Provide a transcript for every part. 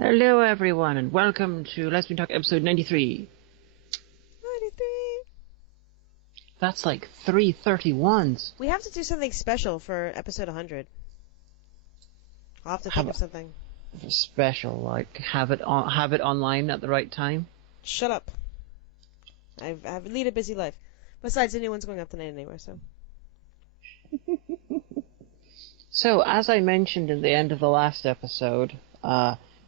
Hello everyone and welcome to Lesbian Talk episode 93. 93. That's like 331s. We have to do something special for episode 100. I'll have to think of something. Special, like have it online at the right time. Shut up. I lead a busy life. Besides, the new one's going up tonight anyway, so. So, as I mentioned in the end of the last episode,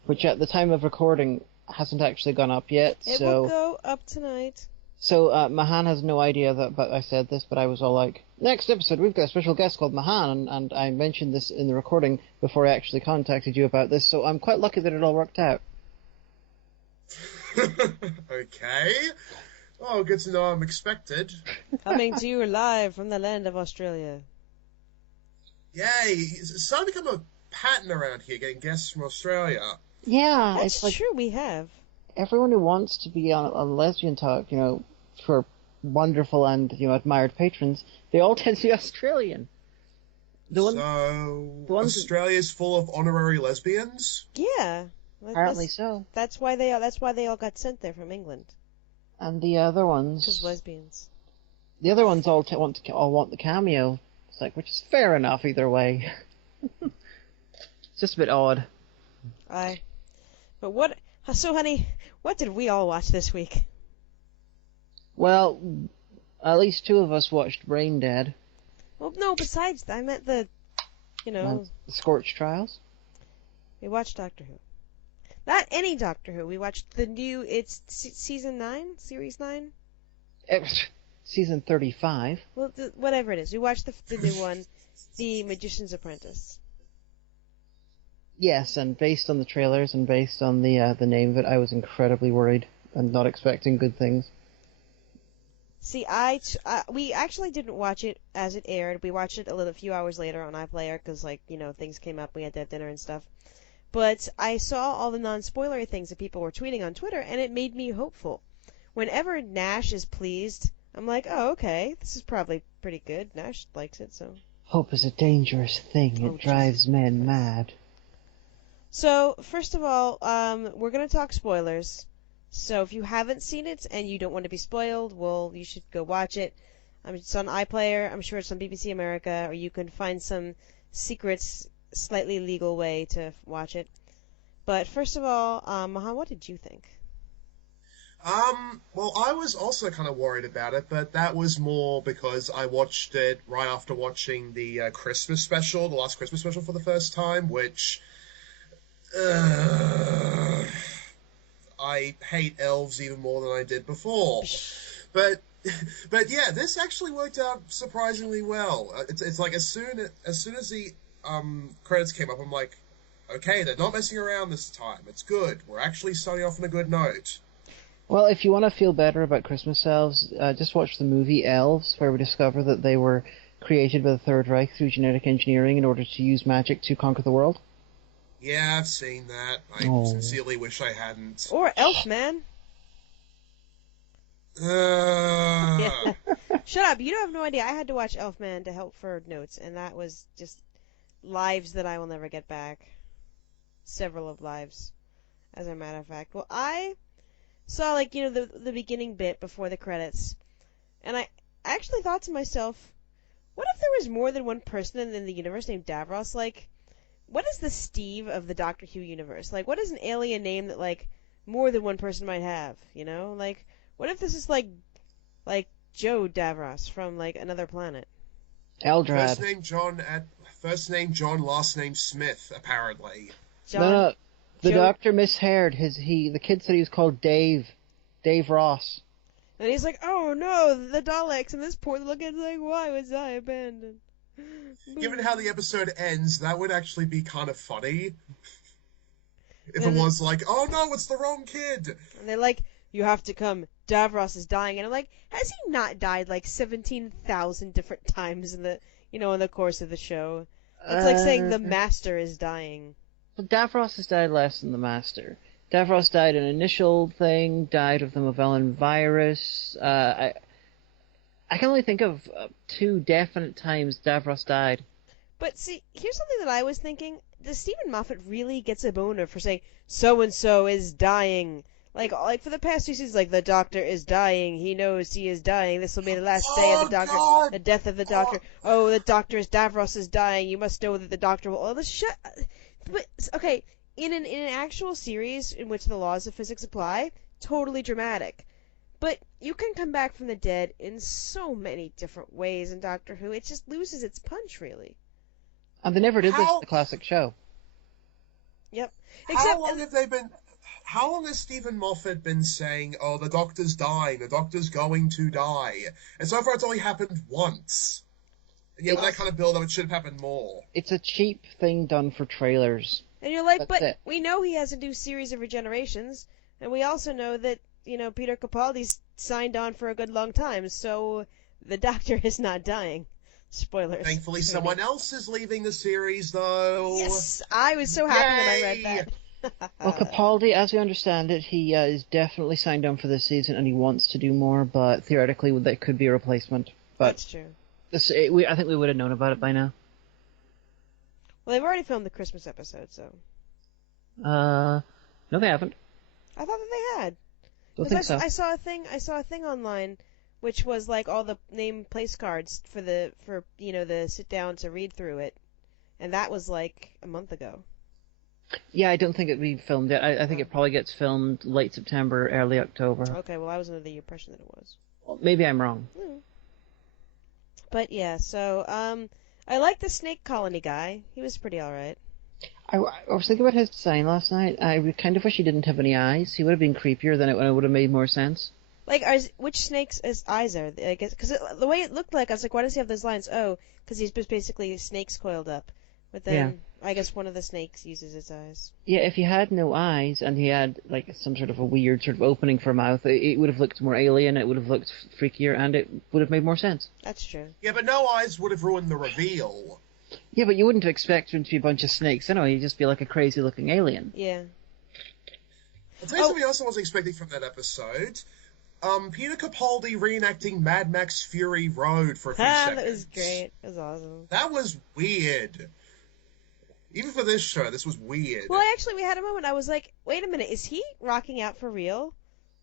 which at the time of recording hasn't actually gone up yet. It will go up tonight. So Mahan has no idea that I said this, but I was all like, next episode we've got a special guest called Mahan, and I mentioned this in the recording before I actually contacted you about this, so I'm quite lucky that it all worked out. Okay. Oh, good to know I'm expected. Coming to you live from the land of Australia. Yay! It's starting to become a pattern around here, getting guests from Australia. Yeah, That's it's like true, we have. Everyone who wants to be on Lesbian Talk, for wonderful and admired patrons, they all tend to be Australian. Australia's full of honorary lesbians? Yeah. Apparently so. That's why they all got sent there from England. And the other ones, because lesbians. The other ones all want the cameo. It's like, which is fair enough either way. It's just a bit odd. Aye. But what? So, honey, what did we all watch this week? Well, at least two of us watched Brain Dead. Well, no, besides, I meant the Scorch Trials. We watched Doctor Who. Not any Doctor Who. We watched the new, it's season 9? Series 9? Season 35. Well, whatever it is. We watched the new one, The Magician's Apprentice. Yes, and based on the trailers and based on the name of it, I was incredibly worried and not expecting good things. See, we actually didn't watch it as it aired. We watched it a few hours later on iPlayer because, things came up. We had to have dinner and stuff. But I saw all the non-spoilery things that people were tweeting on Twitter, and it made me hopeful. Whenever Nash is pleased, I'm like, oh, okay, this is probably pretty good. Nash likes it, so. Hope is a dangerous thing. It drives men mad. So, first of all, we're going to talk spoilers. So if you haven't seen it and you don't want to be spoiled, well, you should go watch it. It's on iPlayer. I'm sure it's on BBC America, or you can find some secret, slightly legal way to watch it. But first of all, Mahan, what did you think? Well, I was also kind of worried about it, but that was more because I watched it right after watching the Christmas special, the last Christmas special for the first time, which... I hate elves even more than I did before. But yeah, this actually worked out surprisingly well. It's like as soon as the credits came up, I'm like, okay, they're not messing around this time. It's good. We're actually starting off on a good note. Well, if you want to feel better about Christmas elves, just watch the movie Elves, where we discover that they were created by the Third Reich through genetic engineering in order to use magic to conquer the world. Yeah, I've seen that. I sincerely wish I hadn't. Or Elfman. Yeah. Shut up. You don't have no idea. I had to watch Elfman to help for notes, and that was just lives that I will never get back. Several of lives, as a matter of fact. Well, I saw, the beginning bit before the credits, and I actually thought to myself, what if there was more than one person in the universe named Davros? What is the Steve of the Doctor Who universe? What is an alien name that, more than one person might have, what if this is, Joe Davros from, another planet? Eldrad. First name John, last name Smith, apparently. John, no, the Joe... doctor misheard. The kid said he was called Dave Ross. And he's like, oh no, the Daleks, and this poor little kid's like, why was I abandoned? Given how the episode ends, that would actually be kind of funny. If it was like, oh no, it's the wrong kid! And they're like, you have to come, Davros is dying. And I'm like, has he not died 17,000 different times in the course of the show? It's like saying the Master is dying. Well, Davros has died less than the Master. Davros died in initial thing, died of the Magellan virus. I can only think of 2 definite times Davros died. But see, here's something that I was thinking. does Stephen Moffat really gets a boner for saying so and so is dying? Like for the past 2 seasons, like the Doctor is dying. He knows he is dying. This will be the last day of the Doctor. God. The death of the Doctor. Oh, the Doctor Davros is dying. You must know that the Doctor will. Oh, this shut. But okay, in an actual series in which the laws of physics apply, totally dramatic. But you can come back from the dead in so many different ways in Doctor Who. It just loses its punch, really. And they never did this in the classic show. Yep. How long has Stephen Moffat been saying, oh, the Doctor's dying, the Doctor's going to die? And so far it's only happened once. And yeah, with that kind of build-up, it should have happened more. It's a cheap thing done for trailers. And you're like, but we know he has a new series of regenerations, and we also know that, Peter Capaldi's signed on for a good long time, so the Doctor is not dying. Spoilers. Thankfully, someone else is leaving the series, though. Yes! I was so happy when I read that. Well, Capaldi, as we understand it, he is definitely signed on for this season and he wants to do more, but theoretically that could be a replacement. But that's true. I think we would have known about it by now. Well, they've already filmed the Christmas episode, so... No, they haven't. I thought that they had. Don't think so. I saw a thing online, which was like all the name place cards for the sit down to read through it, and that was like a month ago. Yeah, I don't think it'd be filmed yet. I think it probably gets filmed late September, early October. Okay, well, I was under the impression that it was. Well, maybe I'm wrong. But yeah, so I like the snake colony guy. He was pretty alright. I was thinking about his design last night. I kind of wish he didn't have any eyes. He would have been creepier, then it would have made more sense. Like, which snake's eyes are? I guess because the way it looked like, I was like, why does he have those lines? Oh, because he's just basically snakes coiled up. But then, I guess one of the snakes uses its eyes. Yeah, if he had no eyes and he had like some sort of a weird sort of opening for a mouth, it would have looked more alien, it would have looked freakier, and it would have made more sense. That's true. Yeah, but no eyes would have ruined the reveal. Yeah, but you wouldn't expect him to be a bunch of snakes anyway, he'd just be like a crazy-looking alien. Yeah. I'll tell you something else I wasn't expecting from that episode. Peter Capaldi reenacting Mad Max Fury Road for a few seconds. That was great. That was awesome. That was weird. Even for this show, this was weird. Well, actually, we had a moment. I was like, wait a minute, is he rocking out for real?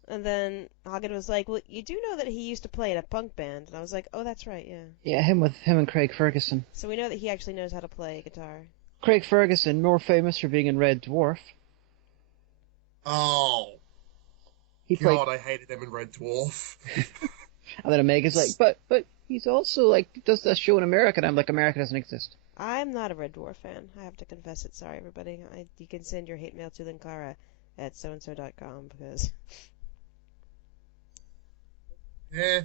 And then Hagan was like, well, you do know that he used to play in a punk band. And I was like, oh, that's right, yeah. Yeah, him and Craig Ferguson. So we know that he actually knows how to play guitar. Craig Ferguson, more famous for being in Red Dwarf. Oh. God, I hated him in Red Dwarf. And then Omega's like, but he's also like, does that show in America? And I'm like, America doesn't exist. I'm not a Red Dwarf fan. I have to confess it. Sorry, everybody. You can send your hate mail to Linkara at soandso.com because... Yeah.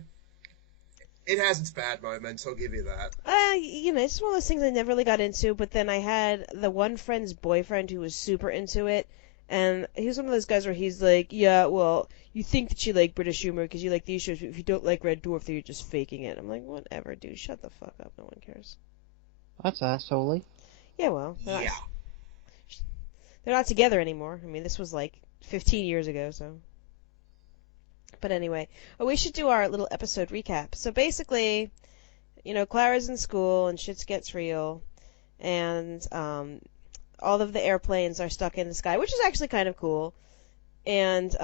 It has its bad moments, I'll give you that. It's one of those things I never really got into, but then I had the one friend's boyfriend who was super into it, and he's one of those guys where he's like, yeah, well, you think that you like British humor because you like these shows, but if you don't like Red Dwarf, then you're just faking it. I'm like, whatever, dude, shut the fuck up, no one cares. That's assholey. Yeah, well, they're not together anymore. I mean, this was like 15 years ago, so... But anyway, we should do our little episode recap. So basically, Clara's in school and shit gets real, and all of the airplanes are stuck in the sky, which is actually kind of cool. And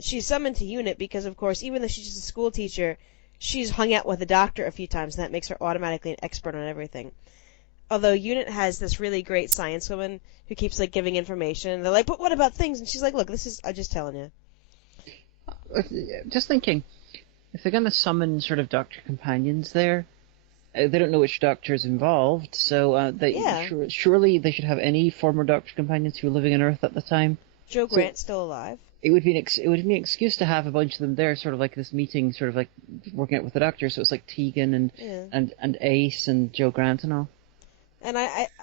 she's summoned to UNIT because, of course, even though she's just a school teacher, she's hung out with the Doctor a few times, and that makes her automatically an expert on everything. Although UNIT has this really great science woman who keeps like giving information. And they're like, but what about things? And she's like, look, I'm just telling you. Just thinking, if they're going to summon sort of Doctor companions there, they don't know which Doctor is involved, so surely they should have any former Doctor companions who were living on Earth at the time. Joe Grant's still alive. It would be an excuse to have a bunch of them there, sort of like this meeting, sort of like working out with the Doctor. So it's like Tegan and Ace and Joe Grant and all. And I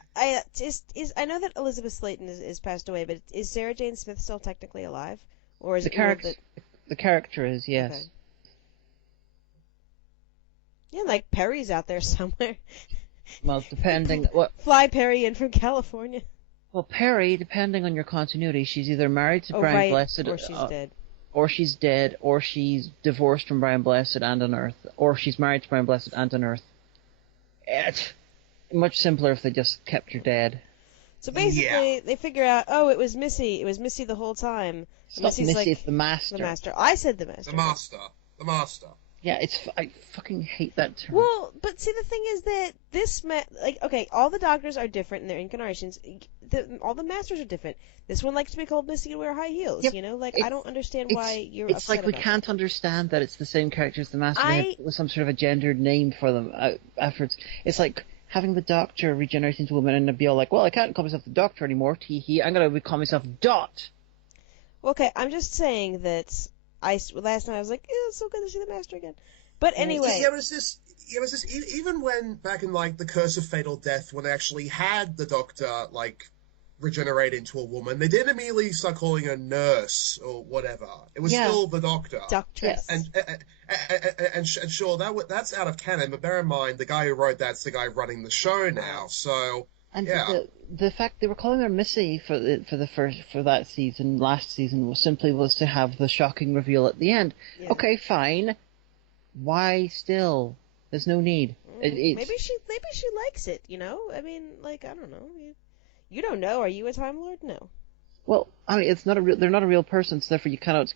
know that Elizabeth Sladen is passed away, but is Sarah Jane Smith still technically alive, or is the character is, yes. Okay. Yeah, like Perry's out there somewhere. Well, depending Fly Perry in from California. Well, Perry, depending on your continuity, she's either married to Brian Blessed, or she's dead. Or she's dead, or she's divorced from Brian Blessed and on Earth, or she's married to Brian Blessed and on Earth. It's much simpler if they just kept her dead. So basically, they figure out, oh, it was Missy. It was Missy the whole time. Stop Missy's Missy, like, it's the Master. The Master. I said the Master. The Master. Yeah, I fucking hate that term. Well, but see, the thing is that okay, all the Doctors are different in their incarnations. All the Masters are different. This one likes to be called Missy and wear high heels, yep. you know? Like, I don't understand why you're It's upset like we about can't that. understand that it's the same character as the Master with some sort of a gendered name for them afterwards. It's like having the Doctor regenerate into a woman and be all like, well, I can't call myself the Doctor anymore, tee-hee, I'm going to call myself Dot. Okay, I'm just saying that last night I was like, it's so good to see the Master again. But anyway. It was this, even when, back in, like, The Curse of Fatal Death, when they actually had the Doctor, like, regenerate into a woman, they didn't immediately start calling her nurse or whatever. It was still the Doctor. Doctress. And sure, that's out of canon, but bear in mind, the guy who wrote that's the guy running the show now, so... And the fact they were calling her Missy for that season, last season, was to have the shocking reveal at the end. Yeah. Okay, fine. Why still? There's no need. Maybe she likes it, you know? I mean, like, I don't know. You don't know. Are you a Time Lord? No. Well, I mean, they're not a real person, so therefore you cannot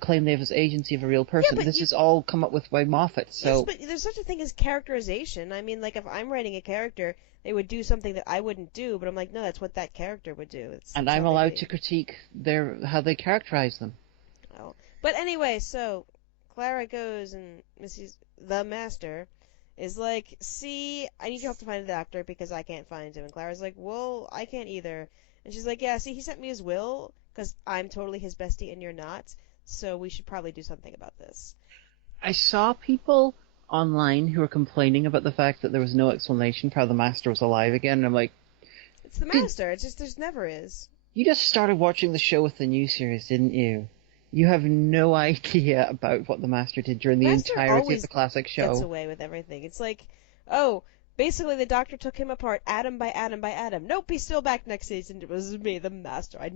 claim they have this agency of a real person. This is all come up with by Moffat, so... Yes, but there's such a thing as characterization. I mean, like, if I'm writing a character, they would do something that I wouldn't do, but I'm like, no, that's what that character would do. And I'm allowed to critique how they characterize them. Oh. But anyway, so... Clara goes and the Master is like, see, I need your help to find a doctor because I can't find him. And Clara's like, well, I can't either. And she's like, yeah, see, he sent me his will because I'm totally his bestie and you're not, so we should probably do something about this. I saw people online who were complaining about the fact that there was no explanation for how the Master was alive again, and I'm like... It's the Master, it's just there's never is. You just started watching the show with the new series, didn't you? You have no idea about what the Master did during the entirety of the classic show. Gets away with everything. It's like, oh, basically the Doctor took him apart atom by atom by atom. Nope, he's still back next season. It was me, the Master. I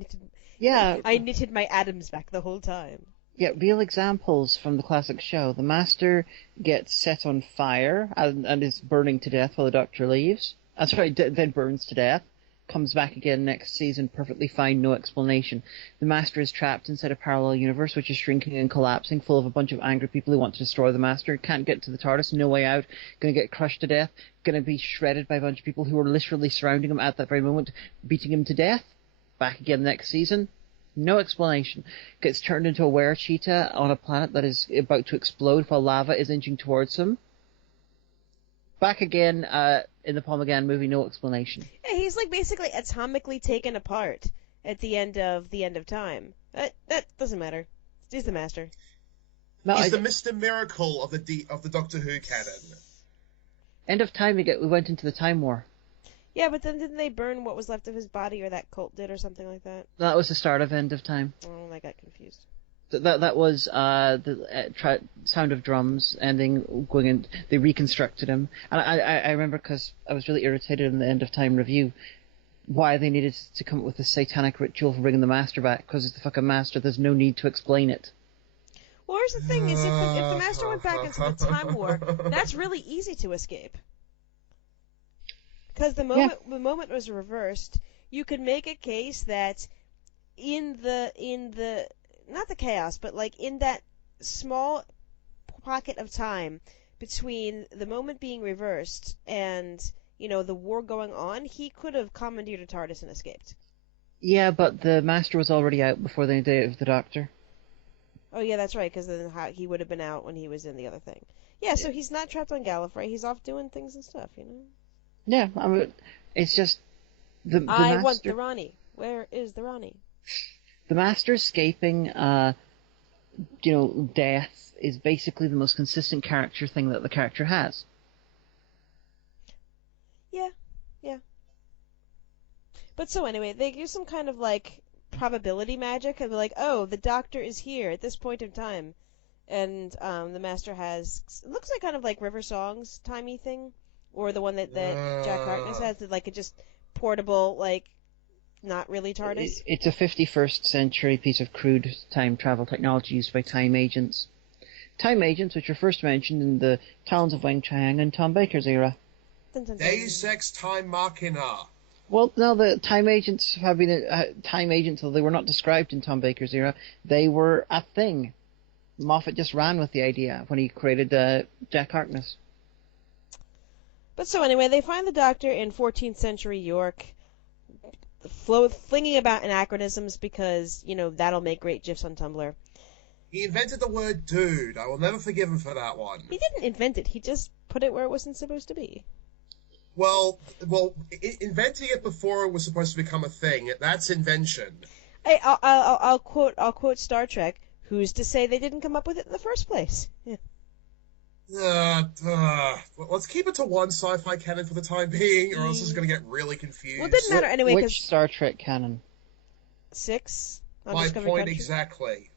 knitted my atoms back the whole time. Yeah, real examples from the classic show. The Master gets set on fire and is burning to death while the Doctor leaves. Then burns to death. Comes back again next season, perfectly fine, no explanation. The Master is trapped inside a parallel universe which is shrinking and collapsing, full of a bunch of angry people who want to destroy the Master. Can't get to the TARDIS, no way out, gonna get crushed to death, gonna be shredded by a bunch of people who are literally surrounding him at that very moment, beating him to death. Back again next season, no explanation. Gets turned into a were-cheetah on a planet that is about to explode while lava is inching towards him. Back again in the Paul McGann movie, no explanation. Yeah, he's like basically atomically taken apart at the end of Time. That doesn't matter. He's the Master. No, he's the Mr. Miracle of the Doctor Who canon. End of Time, we went into the Time War. Yeah, but then didn't they burn what was left of his body, or that cult did, or something like that? That was the start of End of Time. Oh, I got confused. That was the Sound of Drums ending, going in. They reconstructed him, and I remember because I was really irritated in the End of Time review why they needed to come up with this satanic ritual for bringing the Master back, because it's the fucking Master. There's no need to explain it. Well, here's the thing: is if the Master went back into the Time War, that's really easy to escape. Because the moment was reversed, you could make a case that in the not the chaos, but like in that small pocket of time between the moment being reversed and, you know, the war going on, he could have commandeered a TARDIS and escaped. Yeah, but the Master was already out before the day of the Doctor. Oh yeah, that's right, because then he would have been out when he was in the other thing. Yeah, so he's not trapped on Gallifrey. He's off doing things and stuff, you know? Yeah, I mean, it's just... I Master... want the Ronnie. Where is the Ronnie? The Master escaping, death is basically the most consistent character thing that the character has. Yeah. But so anyway, they use some kind of, like, probability magic, and be like, oh, the Doctor is here at this point in time. And the Master has... It looks like kind of like River Song's timey thing, or the one that Jack Harkness has, like a just portable, like... Not really TARDIS? It's a 51st century piece of crude time travel technology used by time agents. Time agents, which were first mentioned in the Talons of Weng Chiang and Tom Baker's era. Deus Ex Time Machina. Well, no, the time agents have been time agents, although they were not described in Tom Baker's era. They were a thing. Moffat just ran with the idea when he created Jack Harkness. But so anyway, they find the Doctor in 14th century York, flinging about anachronisms because, that'll make great GIFs on Tumblr. He invented the word dude. I will never forgive him for that one. He didn't invent it. He just put it where it wasn't supposed to be. Well, inventing it before it was supposed to become a thing, that's invention. Hey, I'll quote Star Trek. Who's to say they didn't come up with it in the first place? Let's keep it to one sci-fi canon for the time being, or else it's going to get really confused. Well, it didn't matter anyway. Which Star Trek canon? 6. My point exactly.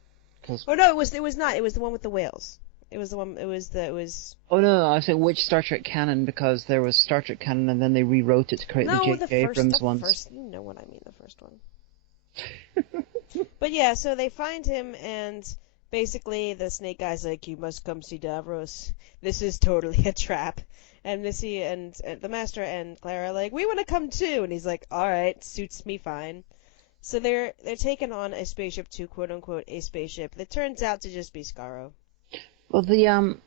Oh no, it was not. It was the one with the whales. It was the one. It was. Oh no! I said which Star Trek canon because there was Star Trek canon and then they rewrote it to create the J.J. Abrams ones. First, you know what I mean, the first one. But yeah, so they find him and basically the snake guy's like, "You must come see Davros. This is totally a trap." And Missy and the Master and Clara are like, "We want to come too." And he's like, "All right, suits me fine." So they're taking on a spaceship to quote unquote a spaceship that turns out to just be Skaro. Well, the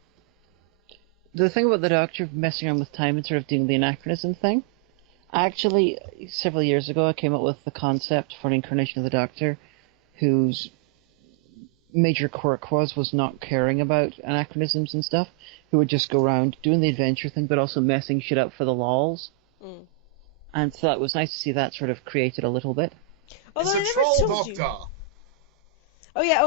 thing about the Doctor messing around with time and sort of doing the anachronism thing, actually, several years ago I came up with the concept for an incarnation of the Doctor whose major quirk was not caring about anachronisms and stuff, who would just go around doing the adventure thing but also messing shit up for the lols. Mm. And so it was nice to see that sort of created a little bit. Although it's a troll Doctor. Oh yeah,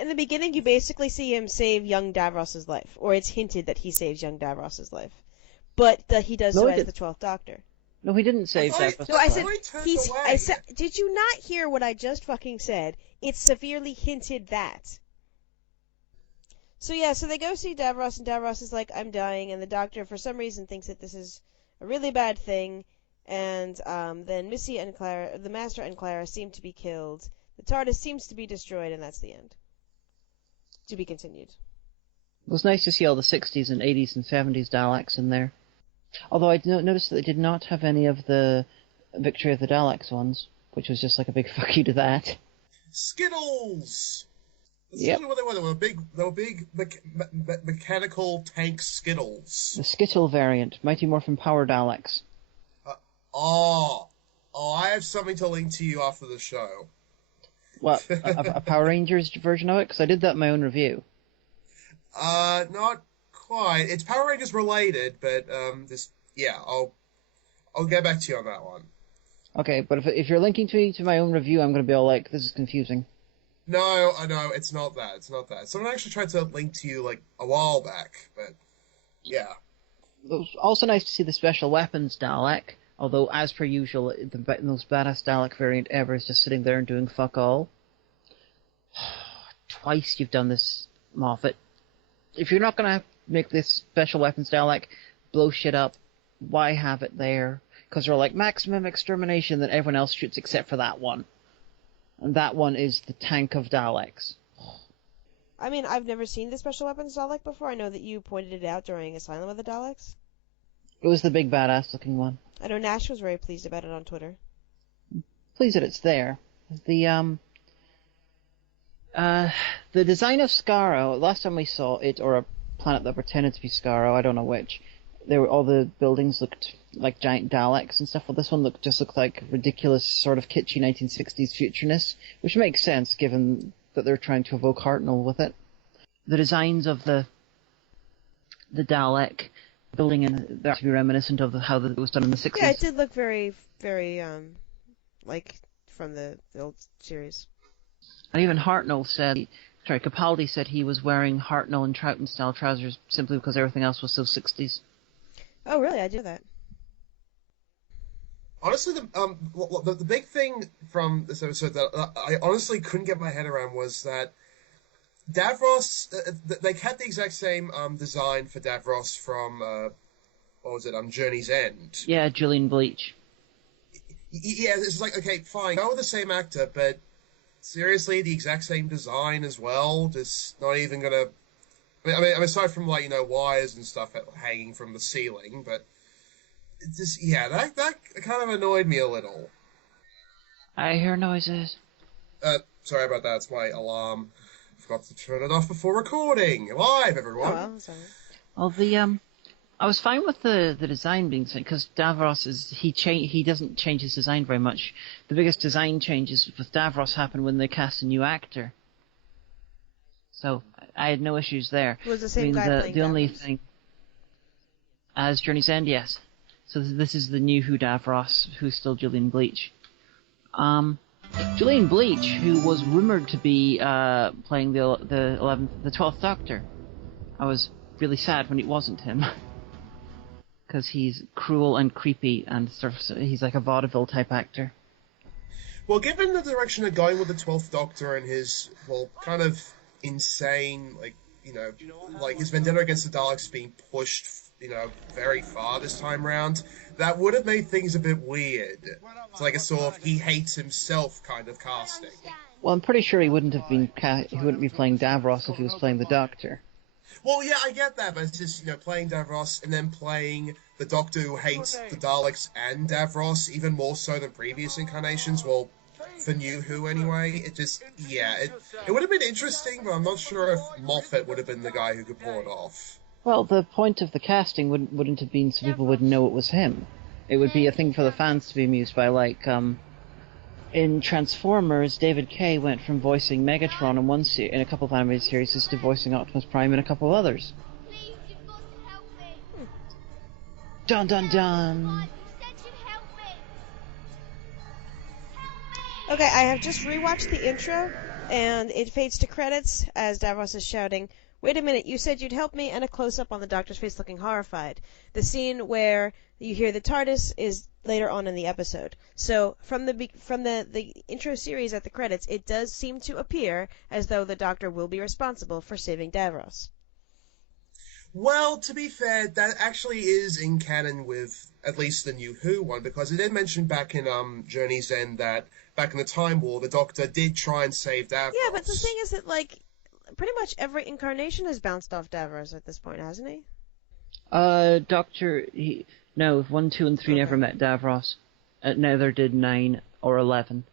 in the beginning you basically see him save young Davros's life, or it's hinted that he saves young Davros's life, but he does so as the 12th Doctor. No, he didn't save Davros's life. No, I said, did you not hear what I just fucking said? It's severely hinted that. So yeah, so they go see Davros, and Davros is like, "I'm dying," and the Doctor for some reason thinks that this is a really bad thing. And then Missy and Clara, the Master and Clara, seem to be killed. The TARDIS seems to be destroyed, and that's the end. To be continued. It was nice to see all the 60s and 80s and 70s Daleks in there. Although I noticed that they did not have any of the Victory of the Daleks ones, which was just like a big fuck you to that. Skittles! That's yep. What they were. They were big mechanical tank Skittles. The Skittle variant, Mighty Morphin Power Daleks. I have something to link to you after the show. What, a Power Rangers version of it? Because I did that in my own review. Not quite. It's Power Rangers related, but I'll get back to you on that one. Okay, but if you're linking to my own review, I'm going to be all like, this is confusing. No, it's not that. It's not that. Someone actually tried to link to you like a while back, but yeah. It was also nice to see the Special Weapons Dalek. Although, as per usual, the most badass Dalek variant ever is just sitting there and doing fuck all. Twice you've done this, Moffat. If you're not going to make this Special Weapons Dalek blow shit up, why have it there? Because they're like, maximum extermination, that everyone else shoots except for that one. And that one is the tank of Daleks. I mean, I've never seen the Special Weapons Dalek before. I know that you pointed it out during Asylum of the Daleks. It was the big badass looking one. I know Nash was very pleased about it on Twitter. Pleased that it's there. The design of Skaro, last time we saw it, or a planet that pretended to be Skaro, I don't know which, all the buildings looked like giant Daleks and stuff. Well, this one looked like ridiculous, sort of kitschy 1960s futureness, which makes sense given that they're trying to evoke Hartnell with it. The designs of the Dalek building in that to be reminiscent of how it was done in the 60s. Yeah, it did look very, very, like from the old series. And even Hartnell said, Capaldi said he was wearing Hartnell and Troughton-style trousers simply because everything else was so 60s. Oh, really? I do that. Honestly, the big thing from this episode that I honestly couldn't get my head around was that Davros, they kept the exact same design for Davros from, Journey's End. Yeah, Julian Bleach. Yeah, it's like, okay, fine, go with the same actor, but seriously, the exact same design as well? Just not even gonna... I mean, aside from, wires and stuff hanging from the ceiling, but just yeah, that kind of annoyed me a little. I hear noises. Sorry about that. It's my alarm. Forgot to turn it off before recording. Live, everyone. Oh, well, sorry. Well, I was fine with the design being same because Davros he doesn't change his design very much. The biggest design changes with Davros happen when they cast a new actor. So I had no issues there. It was the same guy playing the only Davros? thing as Journey's End, yes. So this is the new Who Davros, who's still Julian Bleach. Julian Bleach, who was rumored to be playing the 12th Doctor. I was really sad when it wasn't him. Because he's cruel and creepy and he's like a vaudeville type actor. Well, given the direction they're going with the 12th Doctor and his, kind of insane, like his vendetta against the Daleks being pushed, very far this time round, that would have made things a bit weird. It's like a sort of he hates himself kind of casting. Well, I'm pretty sure he wouldn't be playing Davros if he was playing the Doctor. Well, yeah, I get that, but it's just, playing Davros and then playing the Doctor who hates the Daleks and Davros even more so than previous incarnations, well, for New Who anyway, it just, yeah, it would have been interesting, but I'm not sure if Moffat would have been the guy who could pull it off. Well, the point of the casting wouldn't have been so people would know it was him. It would be a thing for the fans to be amused by, like, in Transformers, David Kaye went from voicing Megatron in a couple of animated series to voicing Optimus Prime in a couple of others. Please, you've got to help me. Dun dun dun! Come on, you said you'd help me. Help me! Okay, I have just rewatched the intro, and it fades to credits as Davros is shouting, "Wait a minute, you said you'd help me," and a close-up on the Doctor's face looking horrified. The scene where you hear the TARDIS is later on in the episode. So from the intro series at the credits, it does seem to appear as though the Doctor will be responsible for saving Davros. Well, to be fair, that actually is in canon with at least the New Who one, because it did mention back in Journey's End that back in the Time War, the Doctor did try and save Davros. Yeah, but the thing is that, like, pretty much every incarnation has bounced off Davros at this point, hasn't he? Doctor, no, 1, 2, and 3 never met Davros. Neither did 9 or 11.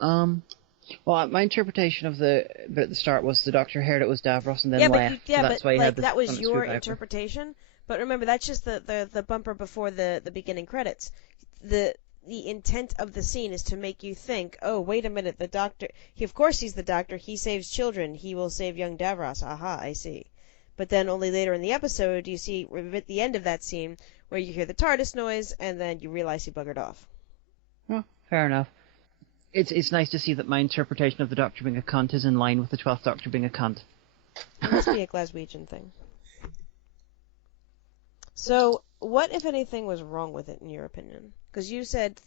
Well, my interpretation of the bit at the start was the Doctor heard it was Davros and then left. That's why he had that was your interpretation. But remember, that's just the bumper before the beginning credits. The intent of the scene is to make you think, oh, wait a minute, the Doctor, of course he's the Doctor, he saves children, he will save young Davros, aha, I see. But then only later in the episode, you see, at the end of that scene, where you hear the TARDIS noise, and then you realize he buggered off. Well, fair enough. It's nice to see that my interpretation of the Doctor being a cunt is in line with the 12th Doctor being a cunt. It must be a Glaswegian thing. So, what, if anything, was wrong with it, in your opinion? Because you said,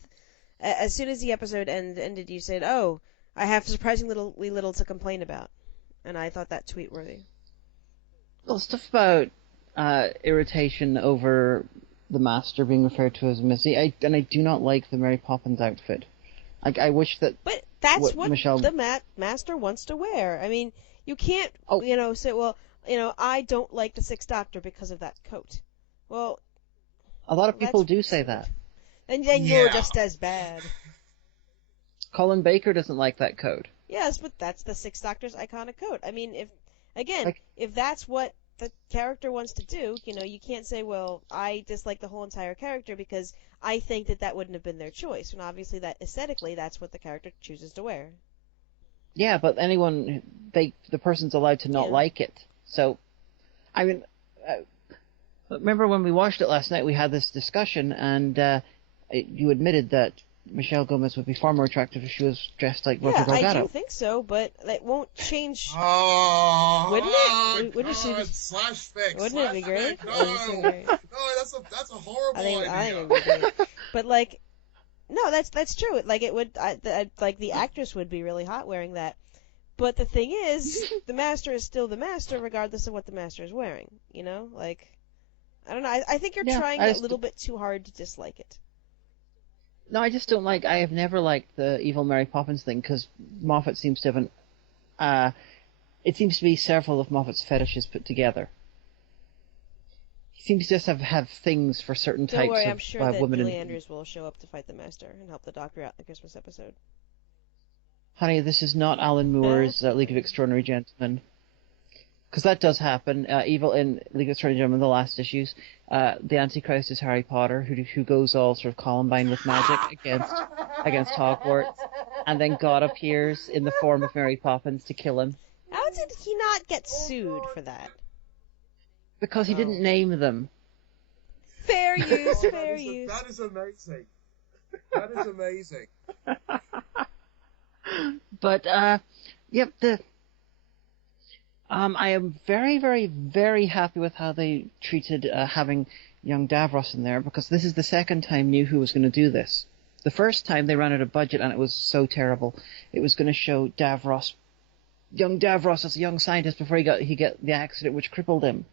as soon as the episode ended, you said, oh, I have surprisingly little to complain about. And I thought that tweet-worthy. Well, stuff about irritation over the Master being referred to as Missy, and I do not like the Mary Poppins outfit. I wish that... But that's what Michelle... the Master wants to wear. I mean, you can't, say, well, I don't like the Sixth Doctor because of that coat. Well... A lot of people do say that. And then you're just as bad. Colin Baker doesn't like that coat. Yes, but that's the Sixth Doctor's iconic coat. I mean, if that's what the character wants to do, you can't say, well, I dislike the whole entire character because I think that wouldn't have been their choice. And obviously, that aesthetically, that's what the character chooses to wear. Yeah, but the person's allowed to not like it. So, I mean, remember when we watched it last night, we had this discussion, and you admitted that Michelle Gomez would be far more attractive if she was dressed like Roger Delgado. Yeah, I do think so, but that won't change. Wouldn't it? Slash fix. Wouldn't it be great? No, that's a horrible idea. I think it would be great. But no, that's true. It would. The actress would be really hot wearing that. But the thing is, the Master is still the Master, regardless of what the Master is wearing. I don't know. I think you're trying a little bit too hard to dislike it. No, I just don't I have never liked the evil Mary Poppins thing, because Moffat seems to have it seems to be several of Moffat's fetishes put together. He seems to just have things for certain Don't types worry, of I'm sure that women. Billy Andrews will show up to fight the Master and help the Doctor out in the Christmas episode. Honey, this is not Alan Moore's League of Extraordinary Gentlemen. Because that does happen. Evil in League of Extraordinary Gentlemen, the last issues, the Antichrist is Harry Potter, who goes all sort of Columbine with magic against Hogwarts, and then God appears in the form of Mary Poppins to kill him. How did he not get sued for that? Because he didn't name them. Fair use, fair use. That is amazing. That is amazing. But, yep, I am very, very, very happy with how they treated having young Davros in there, because this is the second time New Who was going to do this. The first time they ran out of budget and it was so terrible. It was going to show young Davros as a young scientist before he got the accident which crippled him.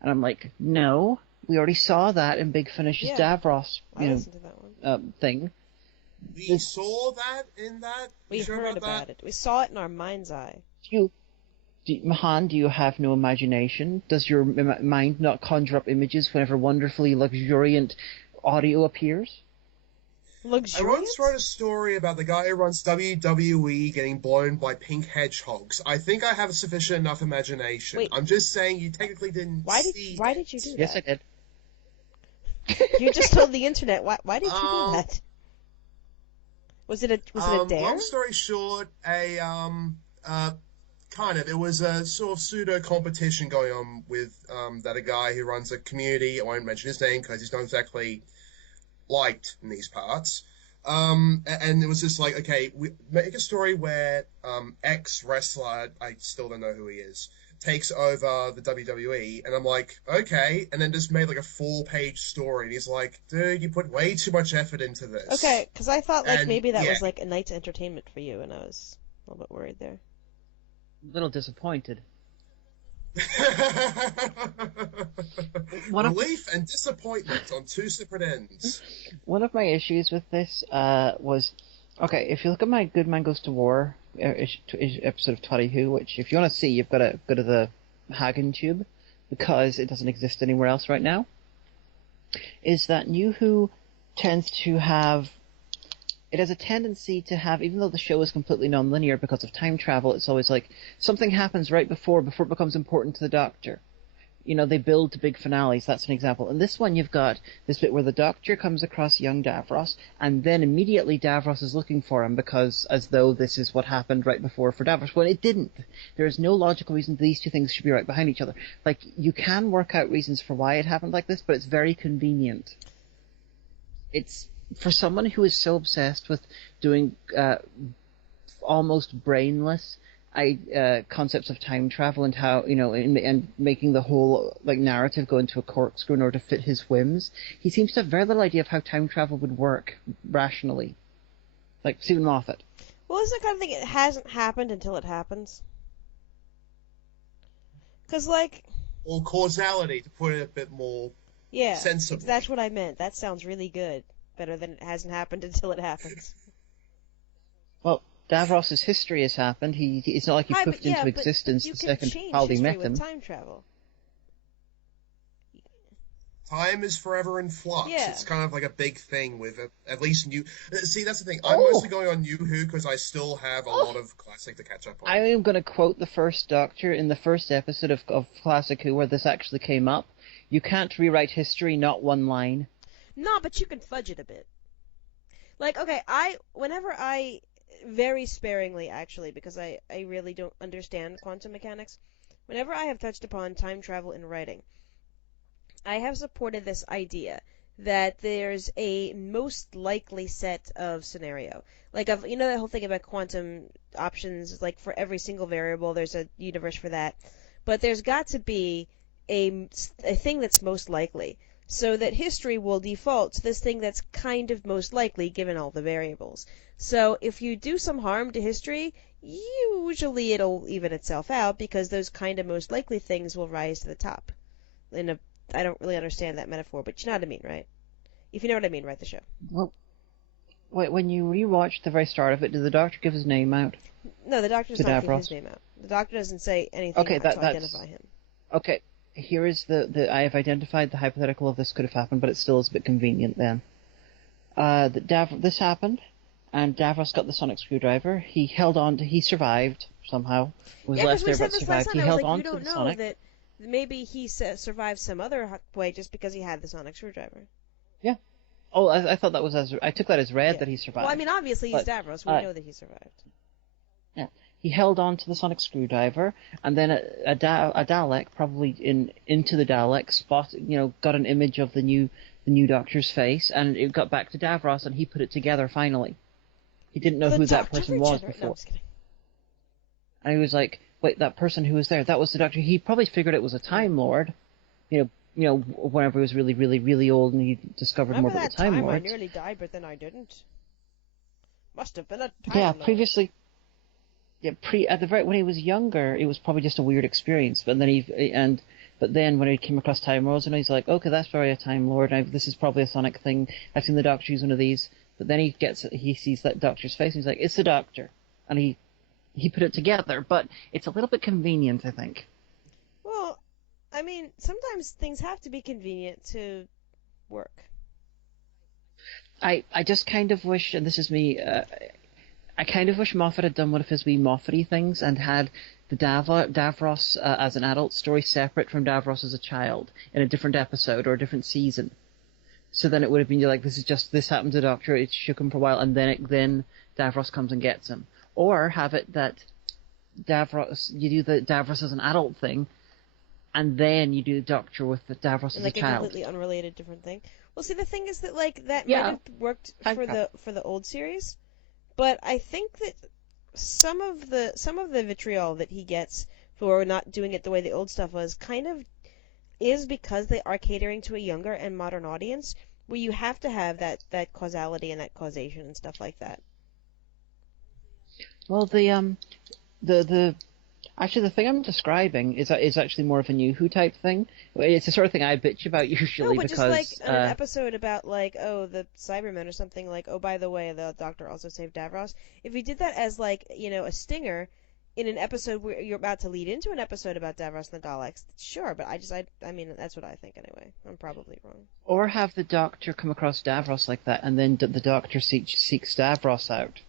And I'm like, no, we already saw that in Big Finish's Davros thing. We saw that in that? We heard about it. We saw it in our mind's eye. Mahan, do you have no imagination? Does your mind not conjure up images whenever wonderfully luxuriant audio appears? I once wrote a story about the guy who runs WWE getting blown by pink hedgehogs. I think I have sufficient enough imagination. Wait. I'm just saying you technically didn't see Why did you do that? Yes, I did. You just told the internet. Why did you do that? Was it a dare? Long story short, it was a sort of pseudo competition going on with that a guy who runs a community. I won't mention his name because he's not exactly liked in these parts. And it was just like, okay, we make a story where ex wrestler, I still don't know who he is, takes over the WWE, and I'm like, okay, and then just made like a 4-page story, and he's like, dude, you put way too much effort into this. Okay, because I thought maybe that was like a night's entertainment for you, and I was a little bit worried there. A little disappointed. Relief and disappointment on two separate ends. One of my issues with this was, okay, if you look at my Good Man Goes to War episode of 20 Who, which if you want to see, you've got to go to the Hagan tube, because it doesn't exist anywhere else right now, is that New Who tends to have, it has a tendency to have, even though the show is completely non-linear because of time travel, it's always like something happens right before it becomes important to the Doctor. You know, they build to big finales. That's an example. In this one, you've got this bit where the Doctor comes across young Davros, and then immediately Davros is looking for him, because as though this is what happened right before for Davros, when it didn't. There is no logical reason these two things should be right behind each other. Like, you can work out reasons for why it happened like this, but it's very convenient. It's, for someone who is so obsessed with doing almost brainless concepts of time travel and how, you know, and making the whole like narrative go into a corkscrew in order to fit his whims, he seems to have very little idea of how time travel would work rationally. Like Stephen Moffat. Well, it's the kind of thing, it hasn't happened until it happens. Because, like... Or causality, to put it a bit more sensibly. That's what I meant. That sounds really good. Better than it hasn't happened until it happens. Well, Davros' history has happened. It's not like he poofed into existence the second Capaldi met him. With time travel. Time is forever in flux. Yeah. It's kind of like a big thing with at least new... See, that's the thing. I'm mostly going on New Who because I still have a lot of Classic to catch up on. I am going to quote the first Doctor in the first episode of Classic Who where this actually came up. You can't rewrite history, not one line. No, but you can fudge it a bit. Like, okay, whenever I, very sparingly actually, because I really don't understand quantum mechanics, whenever I have touched upon time travel in writing, I have supported this idea that there's a most likely set of scenario. Like, you know that whole thing about quantum options, like for every single variable there's a universe for that. But there's got to be a thing that's most likely, so that history will default to this thing that's kind of most likely given all the variables. So if you do some harm to history, usually it'll even itself out, because those kind of most likely things will rise to the top. I don't really understand that metaphor, but you know what I mean, right? If you know what I mean, write the show. Well, wait, when you rewatch the very start of it, did the Doctor give his name out? No, the Doctor does not give his name out. The Doctor doesn't say anything to identify him. Okay, here is I have identified the hypothetical of this could have happened, but it still is a bit convenient then. This happened, and Davros got the sonic screwdriver. He held on he survived somehow. Was Yeah, left because we there said but this survived. last He time. I was held like, on you to don't the know sonic. that maybe he survived some other way just because he had the sonic screwdriver. Yeah. Oh, I thought that was I took that as read that he survived. Well, I mean, obviously he's Davros. We know that he survived. Yeah. He held on to the sonic screwdriver, and then a Dalek, probably into the Dalek, got an image of the new Doctor's face, and it got back to Davros, and he put it together finally. He didn't know who that person was before. No, And he was like, wait, that person who was there, that was the Doctor. He probably figured it was a Time Lord, whenever he was really, really, really old and he discovered more about the Time Lords. I nearly died, but then I didn't. Must have been a Time Yeah, Lord. previously... Yeah, when he was younger, it was probably just a weird experience. But then when he came across Time Lords, and he's like, okay, that's probably a Time Lord. This is probably a sonic thing. I've seen the Doctor use one of these. But then he sees that Doctor's face, and he's like, it's the Doctor, and he put it together. But it's a little bit convenient, I think. Well, I mean, sometimes things have to be convenient to work. I just kind of wish, and this is me. I kind of wish Moffat had done one of his wee Moffat-y things and had the Davros as an adult story separate from Davros as a child in a different episode or a different season. So then it would have been like, this happened to the Doctor, it shook him for a while, and then Davros comes and gets him. Or have it that you do the Davros as an adult thing, and then you do the Doctor with the Davros as a child. Like a completely unrelated different thing. Well, see, the thing is that that might have worked for the old series. But I think that some of the vitriol that he gets for not doing it the way the old stuff was kind of is because they are catering to a younger and modern audience, where you have to have that causality and that causation and stuff like that. Well, actually, the thing I'm describing is actually more of a New Who type thing. It's the sort of thing I bitch about usually but because... just like an episode about the Cybermen or something, like, oh, by the way, the Doctor also saved Davros. If he did that as a stinger in an episode where you're about to lead into an episode about Davros and the Daleks, sure, but I mean, that's what I think anyway. I'm probably wrong. Or have the Doctor come across Davros like that, and then the Doctor seeks Davros out.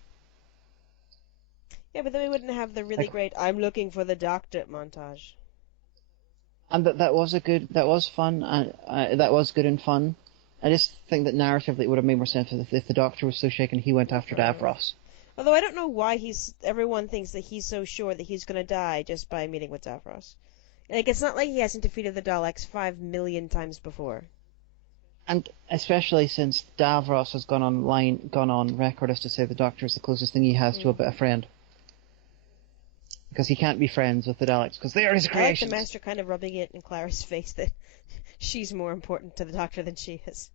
Yeah, but then we wouldn't have the really great "I'm looking for the Doctor" montage. And that was fun. That was good and fun. I just think that narratively it would have made more sense if the Doctor was so shaken he went after Davros. Although I don't know why everyone thinks that he's so sure that he's going to die just by meeting with Davros. It's not like he hasn't defeated the Daleks 5 million times before. And especially since Davros has gone on record as to say the Doctor is the closest thing he has to a friend. Because he can't be friends with the Daleks, because they are his creations. I like the Master kind of rubbing it in Clara's face that she's more important to the Doctor than she is.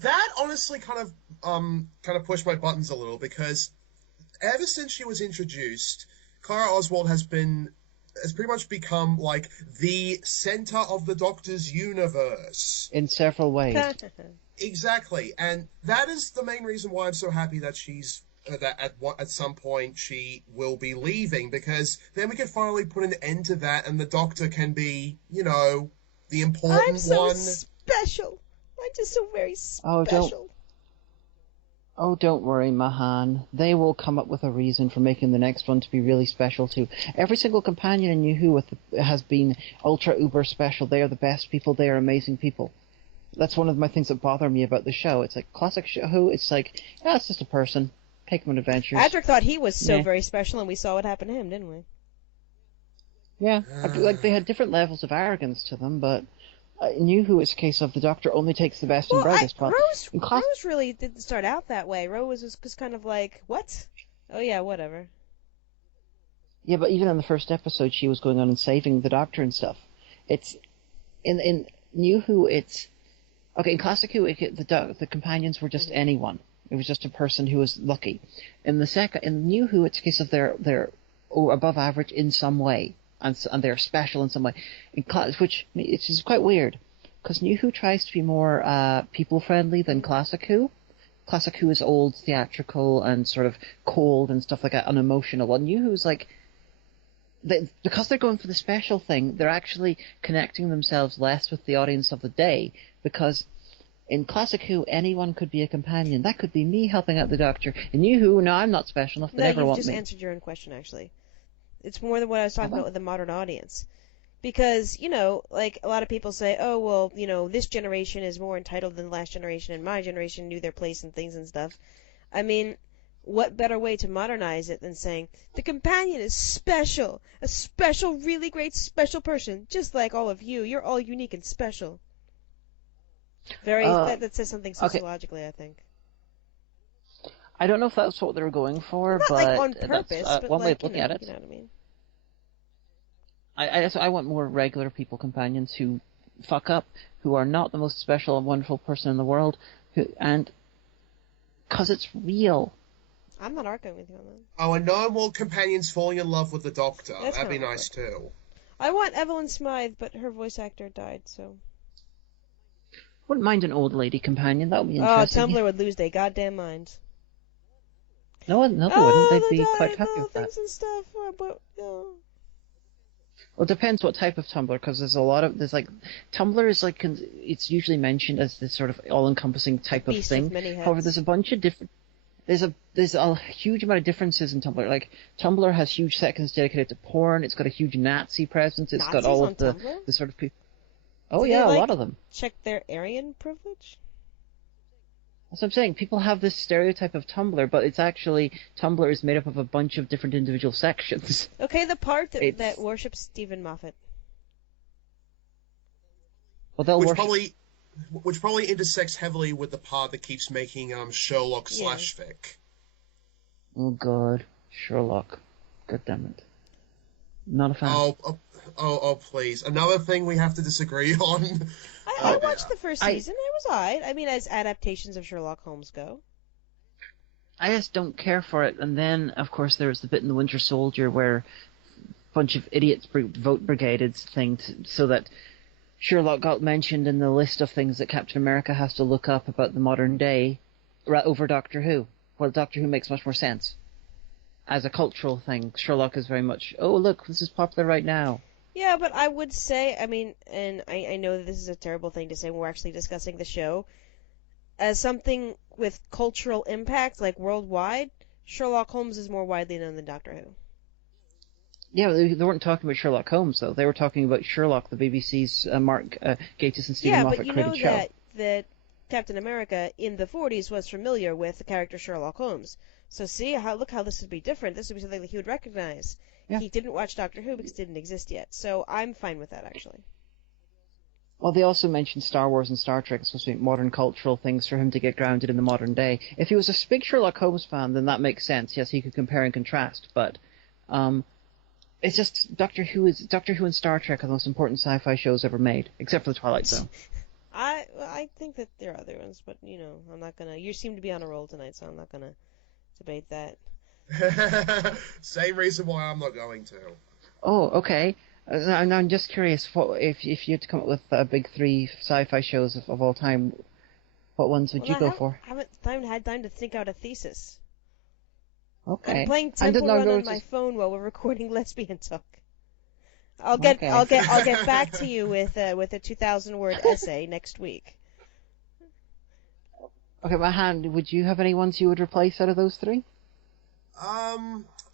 That honestly kind of pushed my buttons a little, because ever since she was introduced, Clara Oswald has pretty much become like the center of the Doctor's universe. In several ways. Exactly, and that is the main reason why I'm so happy that at some point she will be leaving, because then we can finally put an end to that, and the Doctor can be, the important one. I'm so special. I'm just so very special. Don't worry, Mahan. They will come up with a reason for making the next one to be really special too. Every single companion in New Who has been ultra uber special. They are the best people. They are amazing people. That's one of my things that bother me about the show. It's like classic Who. It's like, it's just a person. Take him on adventures. Adric thought he was so very special, and we saw what happened to him, didn't we? Yeah, they had different levels of arrogance to them, but New Who is a case of the Doctor only takes the best and brightest. Rose really didn't start out that way. Rose was kind of like, what? Oh yeah, whatever. Yeah, but even in the first episode, she was going on and saving the Doctor and stuff. It's in New Who. It's okay. In Classic Who, the companions were just anyone. It was just a person who was lucky. In New Who, it's a case of they're above average in some way, and they're special in some way. Which is quite weird, because New Who tries to be more people friendly than Classic Who. Classic Who is old, theatrical, and sort of cold and stuff like that, unemotional. Well, New Who is like because they're going for the special thing, they're actually connecting themselves less with the audience of the day, because in Classic Who, anyone could be a companion. That could be me helping out the Doctor. In New Who, no, I'm not special enough. They never want me. No, you've just answered your own question, actually. It's more than what I was talking about with the modern audience. Because, like, a lot of people say, oh, well, this generation is more entitled than the last generation, and my generation knew their place and things and stuff. I mean, what better way to modernize it than saying, the companion is special, a special, really great special person, just like all of you. You're all unique and special. That says something sociologically, okay. I think. I don't know if that's what they were going for, not but like on purpose, that's but one way like, of looking at it. You know what I mean? I want more regular people companions who fuck up, who are not the most special and wonderful person in the world, and because it's real. I'm not arguing with you on that. Oh, and no more companions falling in love with the Doctor. That's That'd be nice too. I want Evelyn Smythe, but her voice actor died, so. Wouldn't mind an old lady companion. That would be interesting. Oh, Tumblr would lose their goddamn minds. No, they wouldn't. They'd be quite happy with that. Things and stuff, but Well, it depends what type of Tumblr, because Tumblr is like, it's usually mentioned as this sort of all-encompassing type of thing. However, there's a bunch of different, there's a huge amount of differences in Tumblr. Like, Tumblr has huge sections dedicated to porn, it's got a huge Nazi presence, it's got all of the sort of people. Oh yeah, a lot of them. Check their Aryan privilege? That's what I'm saying. People have this stereotype of Tumblr, but it's actually, Tumblr is made up of a bunch of different individual sections. Okay, the part that worships Stephen Moffat. Well, they'll which probably intersects heavily with the part that keeps making Sherlock / fic. Oh god, Sherlock. God damn it. Not a fan. Oh, please. Another thing we have to disagree on. I watched the first season. It was alright. I mean, as adaptations of Sherlock Holmes go. I just don't care for it. And then, of course, there was the bit in The Winter Soldier where a bunch of idiots vote brigaded things so that Sherlock got mentioned in the list of things that Captain America has to look up about the modern day over Doctor Who. Well, Doctor Who makes much more sense. As a cultural thing, Sherlock is very much, oh, look, this is popular right now. Yeah, but I would say, I mean, and I know that this is a terrible thing to say when we're actually discussing the show, as something with cultural impact, like worldwide, Sherlock Holmes is more widely known than Doctor Who. Yeah, they weren't talking about Sherlock Holmes, though. They were talking about Sherlock, the BBC's Mark Gatiss and Stephen Moffat created show. Yeah, but you know that Captain America in the 40s was familiar with the character Sherlock Holmes. So look how this would be different. This would be something that he would recognize. Yeah. He didn't watch Doctor Who because it didn't exist yet. So I'm fine with that, actually. Well, they also mentioned Star Wars and Star Trek. It's supposed to be modern cultural things for him to get grounded in the modern day. If he was a big Sherlock Holmes fan, then that makes sense. Yes, he could compare and contrast. But it's just Doctor Who and Star Trek are the most important sci-fi shows ever made, except for The Twilight Zone. I think that there are other ones, but, I'm not going to... You seem to be on a roll tonight, so I'm not going to debate that. Same reason why I'm not going to. Oh, okay. I'm just curious, if you had to come up with big 3 sci-fi shows of all time, what ones would you go for? I haven't had time to think out a thesis. Okay. I'm playing Temple Run on my phone while we're recording Lesbian Talk. I'll get back to you with a 2,000-word essay next week. Okay, Mahan, would you have any ones you would replace out of those 3?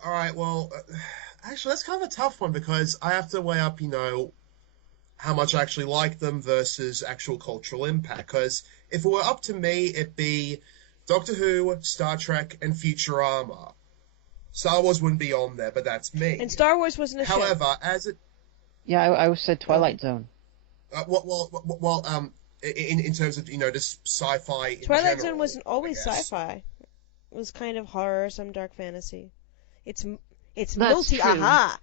Alright, well, actually, that's kind of a tough one because I have to weigh up, how much I actually like them versus actual cultural impact. Because if it were up to me, it'd be Doctor Who, Star Trek, and Futurama. Star Wars wouldn't be on there, but that's me. And Star Wars wasn't a show. However, as it... Yeah, I said Twilight Zone. In terms of, just sci-fi Twilight Zone wasn't always sci-fi. It was kind of horror, some dark fantasy. It's It's multi-genre.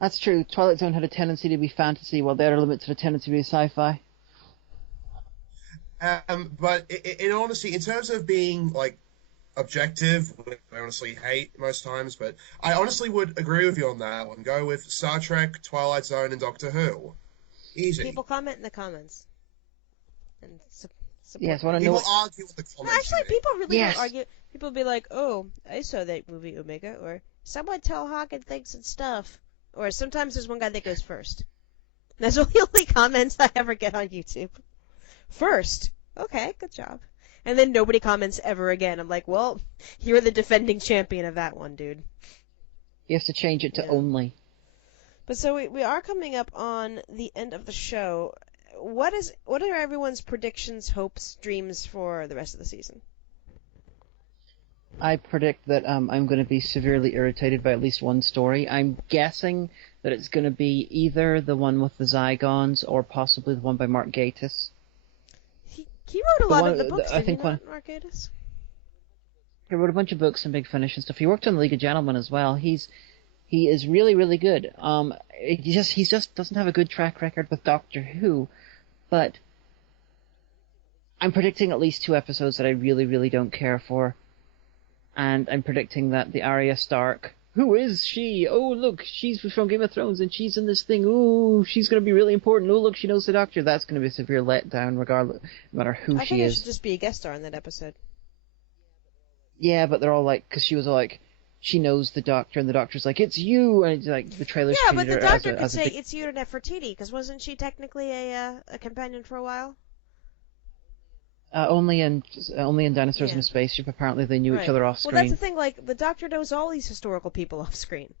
That's true. Twilight Zone had a tendency to be fantasy, while the Outer Limits had a tendency to be sci-fi. But in honesty, in terms of being, objective, which I honestly hate most times, but I honestly would agree with you on that one. Go with Star Trek, Twilight Zone, and Doctor Who. Easy. People comment in the comments. And yes, people argue in the comments. Actually, people really don't argue. People be like, "Oh, I saw that movie Omega," or someone tell Hagan things and stuff. Or sometimes there's one guy that goes first. That's the only comments I ever get on YouTube. First. Okay, good job. And then nobody comments ever again. I'm like, well, you're the defending champion of that one, dude. You have to change it to only. But so we are coming up on the end of the show. What are everyone's predictions, hopes, dreams for the rest of the season? I predict that I'm going to be severely irritated by at least one story. I'm guessing that it's going to be either the one with the Zygons or possibly the one by Mark Gatiss. He wrote a lot of the books, didn't he, Mark Gatiss? He wrote a bunch of books in Big Finish and stuff. He worked on the League of Gentlemen as well. He is really, really good. He just doesn't have a good track record with Doctor Who, but I'm predicting at least 2 episodes that I really, really don't care for. And I'm predicting that the Arya Stark, who is she? Oh, look, she's from Game of Thrones and she's in this thing. Ooh, she's going to be really important. Oh, look, she knows the Doctor. That's going to be a severe letdown, regardless, no matter who she is. I think it should just be a guest star in that episode. Yeah, but they're all like, because she was all like, she knows the Doctor, and the Doctor's like, it's you, and it's like the trailers. Yeah, but the Doctor could say it's you to Nefertiti, because wasn't she technically a companion for a while? Only in Dinosaurs in a Spaceship. Apparently, they knew each other off screen. Well, that's the thing. Like, the Doctor knows all these historical people off screen.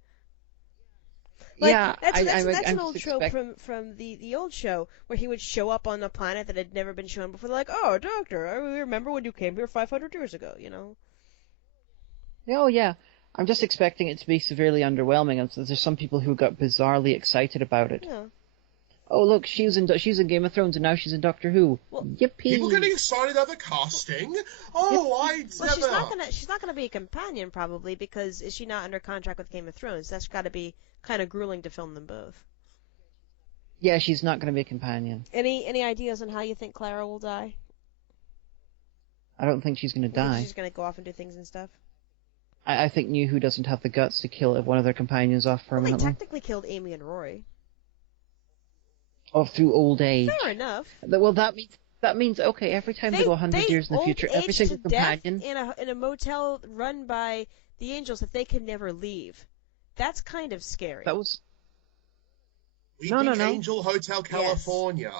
Like, yeah, that's an old trope from the old show where he would show up on a planet that had never been shown before. They're like, "Oh, Doctor, I remember when you came here 500 years ago." You know. Oh yeah, I'm just expecting it to be severely underwhelming, and so there's some people who got bizarrely excited about it. Yeah. Oh look, she's in Game of Thrones and now she's in Doctor Who. Well, yippee! People getting excited about the casting. Oh, she's not gonna be a companion probably because is she not under contract with Game of Thrones? That's got to be kind of grueling to film them both. Yeah, she's not gonna be a companion. Any ideas on how you think Clara will die? I don't think she's gonna die. She's gonna go off and do things and stuff. I think New Who doesn't have the guts to kill one of their companions off permanently. Well, they technically killed Amy and Rory. Oh, through old age. Fair enough. Well, that means okay. Every time they go 100 years in the future, every single companion in a motel run by the Angels that they can never leave. That's kind of scary. That was no. Angel Hotel California.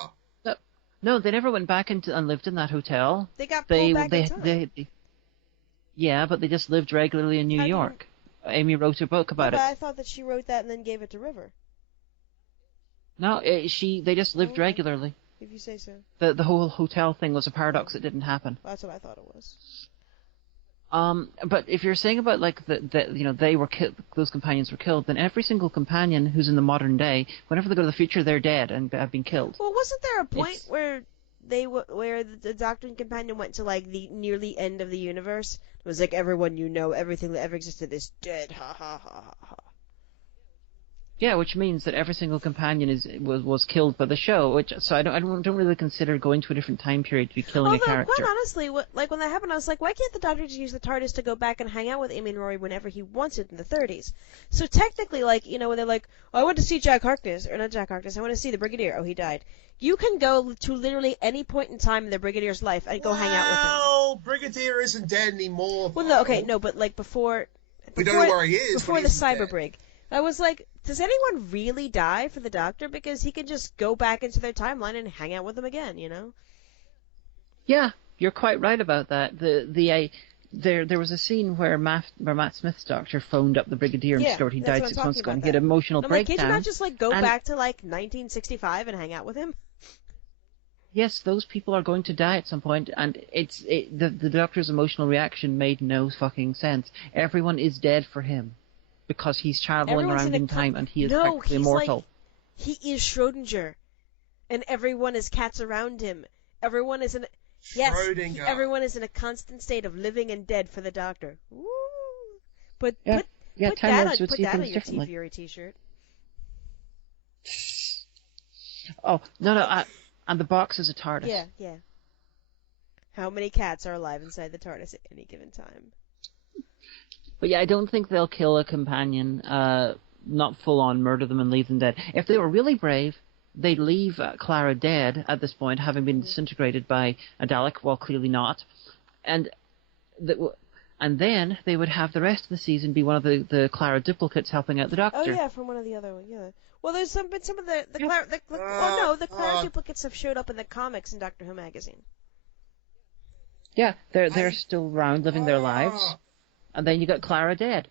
Yes. No, they never went back and lived in that hotel. They got pulled back in time. Yeah, but they just lived regularly in New York. Amy wrote a book about it. I thought that she wrote that and then gave it to River. No, they just lived regularly. If you say so. The whole hotel thing was a paradox. It didn't happen. Well, that's what I thought it was. But if you're saying about like they were those companions were killed, then every single companion who's in the modern day, whenever they go to the future, they're dead and have been killed. Well, wasn't there a point where the Doctor and companion went to like the nearly end of the universe? It was like everyone everything that ever existed is dead. Ha ha ha ha ha. Yeah, which means that every single companion was killed by the show. So I don't really consider going to a different time period to be killing a character. Quite honestly, when that happened, I was like, why can't the Doctor just use the TARDIS to go back and hang out with Amy and Rory whenever he wants it in the 30s? So technically, when they're like, oh, I want to see Jack Harkness, or not Jack Harkness, I want to see the Brigadier. Oh, he died. You can go to literally any point in time in the Brigadier's life and go hang out with him. Well, Brigadier isn't dead anymore. Well, no, but like before we don't know where he is. Before the Cyberbrig. I was like, does anyone really die for the Doctor? Because he can just go back into their timeline and hang out with them again, you know? Yeah, you're quite right about that. There was a scene where Matt Smith's Doctor phoned up the Brigadier and discovered he died 6 months ago and he had an emotional breakdown. Can't you not just go back to 1965 and hang out with him? Yes, those people are going to die at some point, and the Doctor's emotional reaction made no fucking sense. Everyone is dead for him. Because he's traveling around in time and he is practically immortal. He is Schrodinger. And everyone is cats around him. Everyone is everyone is in a constant state of living and dead for the Doctor. Woo! Put that on your T-Fury t-shirt. Oh, no, and the box is a TARDIS. Yeah. How many cats are alive inside the TARDIS at any given time? But yeah, I don't think they'll kill a companion, not full-on murder them and leave them dead. If they were really brave, they'd leave Clara dead at this point, having been disintegrated by a Dalek. Well, clearly not. And And then they would have the rest of the season be one of the Clara duplicates helping out the Doctor. Oh yeah, from one of the other ones. Yeah. Well, there's some of the Clara. The Clara duplicates have showed up in the comics in Doctor Who magazine. Yeah, they're still around living their lives, and then you got Clara dead.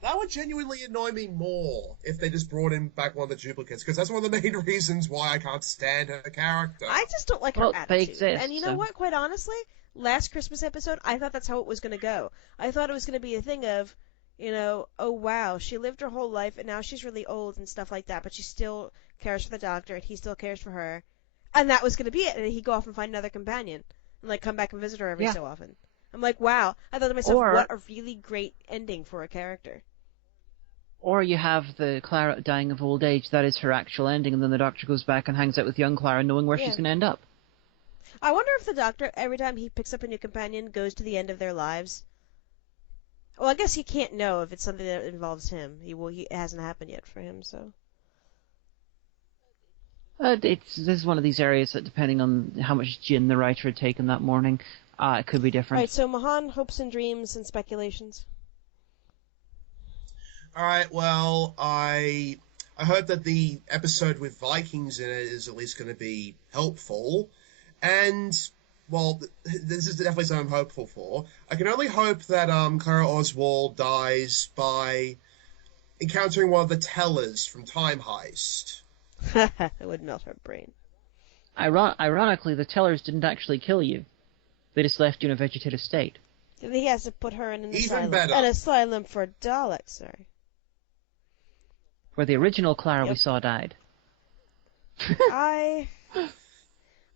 That would genuinely annoy me more if they just brought in back one of the duplicates, because that's one of the main reasons why I can't stand her character. I just don't like her attitude. They exist, and you know what? Quite honestly, last Christmas episode, I thought that's how it was going to go. I thought it was going to be a thing of, oh wow, she lived her whole life and now she's really old and stuff like that, but she still cares for the Doctor and he still cares for her, and that was going to be it. And he'd go off and find another companion and like come back and visit her every so often. I'm like, wow. I thought to myself, what a really great ending for a character. Or you have the Clara dying of old age, that is her actual ending, and then the Doctor goes back and hangs out with young Clara knowing where she's going to end up. I wonder if the Doctor, every time he picks up a new companion, goes to the end of their lives. Well, I guess he can't know if it's something that involves him. It hasn't happened yet for him, so... This is one of these areas that, depending on how much gin the writer had taken that morning, it could be different. Right, so Mahan, hopes and dreams and speculations. Alright, well, I hope that the episode with Vikings in it is at least going to be helpful. And, well, this is definitely something I'm hopeful for. I can only hope that Clara Oswald dies by encountering one of the tellers from Time Heist. It would melt her brain. Ironically, the tellers didn't actually kill you. They just left you in a vegetative state. He has to put her in an asylum. Even better. An asylum for Daleks, sorry. Where the original Clara we saw died. I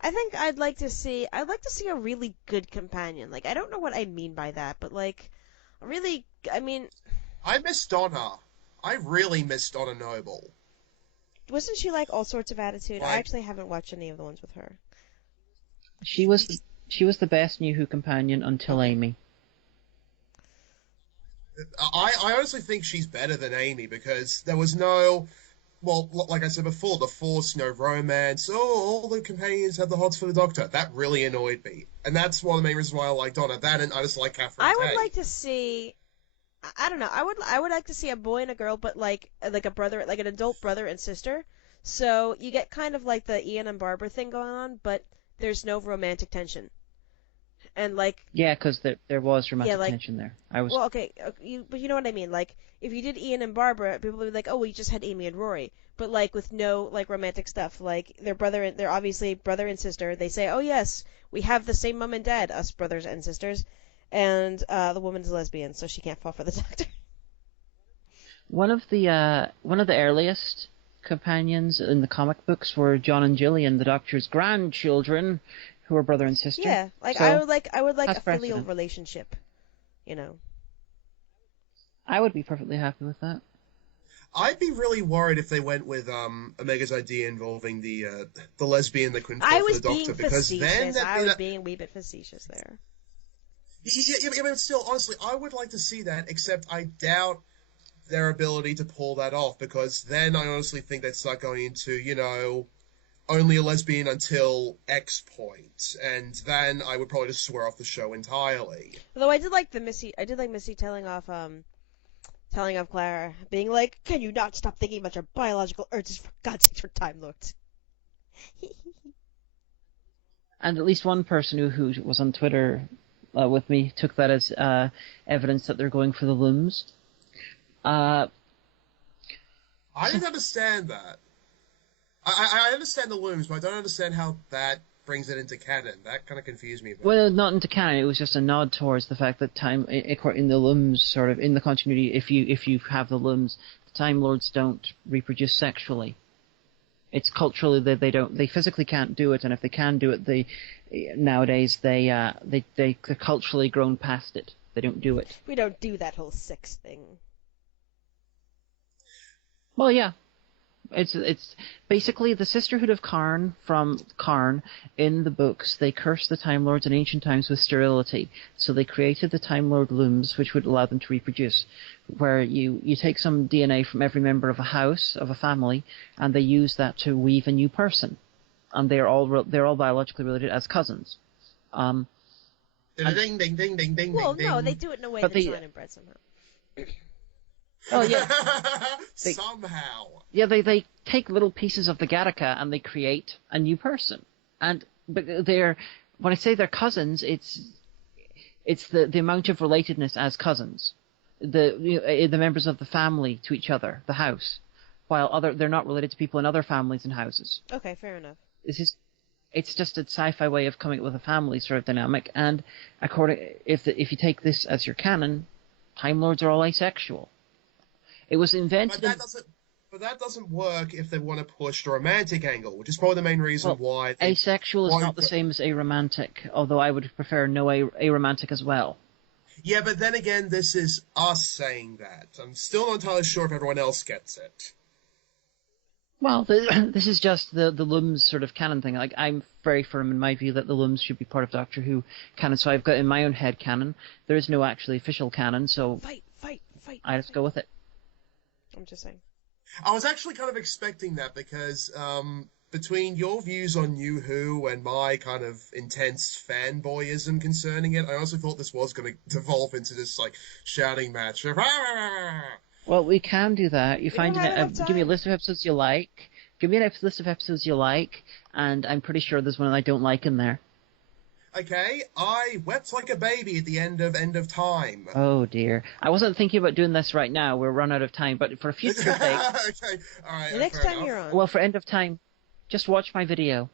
think I'd like to see a really good companion. Like, I don't know what I mean by that, but like, really, I mean... I miss Donna. I really miss Donna Noble. Wasn't she like all sorts of attitude? Right. I actually haven't watched any of the ones with her. She was the best New Who companion until Amy. I honestly think she's better than Amy, because there was no, well, like I said before, the forced romance. Oh, all the companions have the hots for the Doctor. That really annoyed me. And that's one of the main reasons why I like Donna. That, and I just like Catherine I would Tate. like to see... I don't know. I would like to see a boy and a girl, but like a brother, like an adult brother and sister. So you get kind of like the Ian and Barbara thing going on, but there's no romantic tension. And like... Yeah, because there was romantic tension there. Well, okay, but you know what I mean. Like, if you did Ian and Barbara, people would be like, oh, we just had Amy and Rory. But like with no like romantic stuff. Like they're obviously brother and sister. They say, oh yes, we have the same mom and dad, us brothers and sisters. And the woman's lesbian, so she can't fall for the Doctor. One of the earliest companions in the comic books were John and Gillian, the Doctor's grandchildren, who were brother and sister. Yeah, like so, I would like a filial precedent. relationship, you know. I would be perfectly happy with that. I'd be really worried if they went with Omega's idea involving the lesbian that couldn't fall for the Doctor, because then I was being a wee bit facetious there. Yeah, but still, honestly, I would like to see that, except I doubt their ability to pull that off, because then I honestly think they'd start going into, only a lesbian until X point, and then I would probably just swear off the show entirely. Although I did like Missy telling off Clara, being like, "Can you not stop thinking about your biological urges, for God's sake, for Time Lords?" And at least one person who was on Twitter with me took that as evidence that they're going for the looms. I didn't understand that. I understand the looms, but I don't understand how that brings it into canon. That kind of confused me. Well, not into canon. It was just a nod towards the fact that in the looms, sort of in the continuity, if you have the looms, the Time Lords don't reproduce sexually. It's culturally they physically can't do it, and if they can do it, nowadays they're culturally grown past it. They don't do it. We don't do that whole sex thing. Well, yeah. It's basically the Sisterhood of Karn from Karn in the books. They cursed the Time Lords in ancient times with sterility, so they created the Time Lord looms, which would allow them to reproduce. Where you take some DNA from every member of a house, of a family, and they use that to weave a new person, and they're all biologically related as cousins. Ding, ding, ding, ding, ding, Well, ding, no, ding. they do it in a way But that's the- not inbred somehow. Oh yeah, Somehow. yeah. They take little pieces of the Gattaca and they create a new person. But when I say they're cousins, it's the amount of relatedness as cousins, the members of the family to each other, the house, while they're not related to people in other families and houses. Okay, fair enough. It's just a sci-fi way of coming up with a family sort of dynamic. And if you take this as your canon, Time Lords are all asexual. It was invented. But that doesn't work if they want to push the romantic angle, which is probably the main reason why. Asexual is not the same as aromantic, although I would prefer no aromantic as well. Yeah, but then again, this is us saying that. I'm still not entirely sure if everyone else gets it. Well, this is just the Looms sort of canon thing. Like, I'm very firm in my view that the Looms should be part of Doctor Who canon, so I've got in my own head canon. There is no actually official canon, so Fight. I just go with it. I'm just saying. I was actually kind of expecting that because between your views on New Who and my kind of intense fanboyism concerning it, I also thought this was going to devolve into this like shouting match. Well, we can do that. You don't have enough give me a time. list of episodes you like. Give me a list of episodes you like, and I'm pretty sure there's one I don't like in there. Okay, I wept like a baby at the end of Time. Oh dear. I wasn't thinking about doing this right now. We're run out of time, but for future sake, Okay, alright. The next fair time enough. you're on. well, for end of time, just watch my video.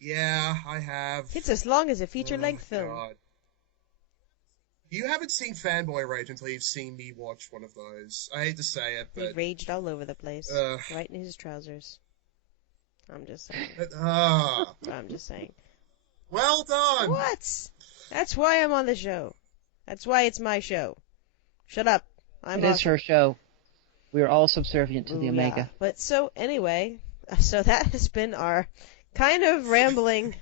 Yeah, I have. It's as long as a feature-length film. God. You haven't seen Fanboy Rage until you've seen me watch one of those. I hate to say it, He but... raged all over the place. Ugh. Right in his trousers. I'm just saying. I'm just saying. Well done! What? That's why I'm on the show. That's why it's my show. Shut up. I'm It is awesome. her show. We are all subservient to the Ooh, Omega. yeah. But so, anyway, so that has been our kind of rambling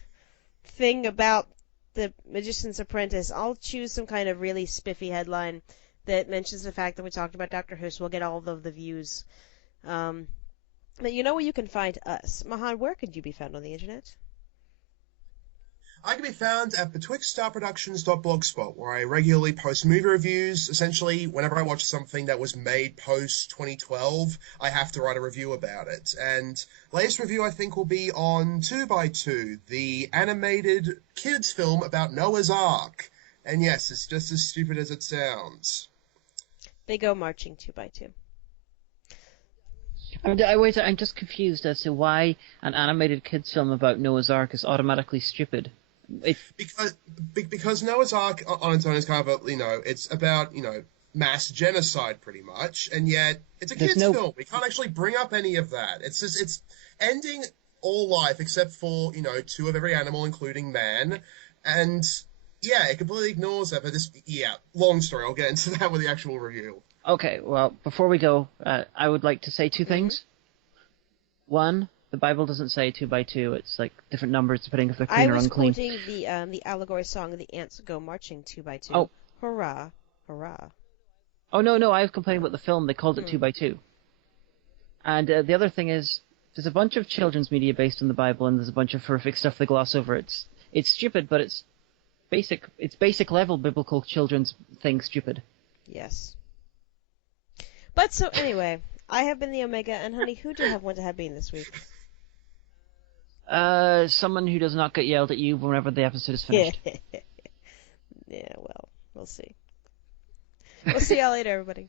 thing about the Magician's Apprentice. I'll choose some kind of really spiffy headline that mentions the fact that we talked about Doctor Who, so we'll get all of the views. But you know where you can find us. Mahan, where could you be found on the internet? I can be found at betwixtstarproductions.blogspot, where I regularly post movie reviews. Essentially, whenever I watch something that was made post-2012, I have to write a review about it. And latest review, I think, will be on 2x2, the animated kids film about Noah's Ark. And yes, it's just as stupid as it sounds. They go marching 2x2. I'm just confused as to why an animated kids film about Noah's Ark is automatically stupid. Because Noah's Ark on its own is kind of it's about, mass genocide pretty much, and yet it's a kids' film. We can't actually bring up any of that. It's just, it's ending all life except for, two of every animal, including man, and yeah, it completely ignores that, but long story, I'll get into that with the actual review. Okay, well, before we go, I would like to say two things. One, the Bible doesn't say 2x2. It's like different numbers depending if they're clean or unclean. I was quoting the allegory song, "The Ants Go Marching 2x2." Oh. Hurrah, hurrah. Oh, no, I was complaining about the film. They called it 2x2. And the other thing is, there's a bunch of children's media based on the Bible, and there's a bunch of horrific stuff they gloss over. It's stupid, but it's basic level biblical children's thing stupid. Yes. But so anyway, I have been the Omega, and honey, who do you want to have been this week? Someone who does not get yelled at you whenever the episode is finished. Yeah, well, we'll see. We'll see y'all later, everybody.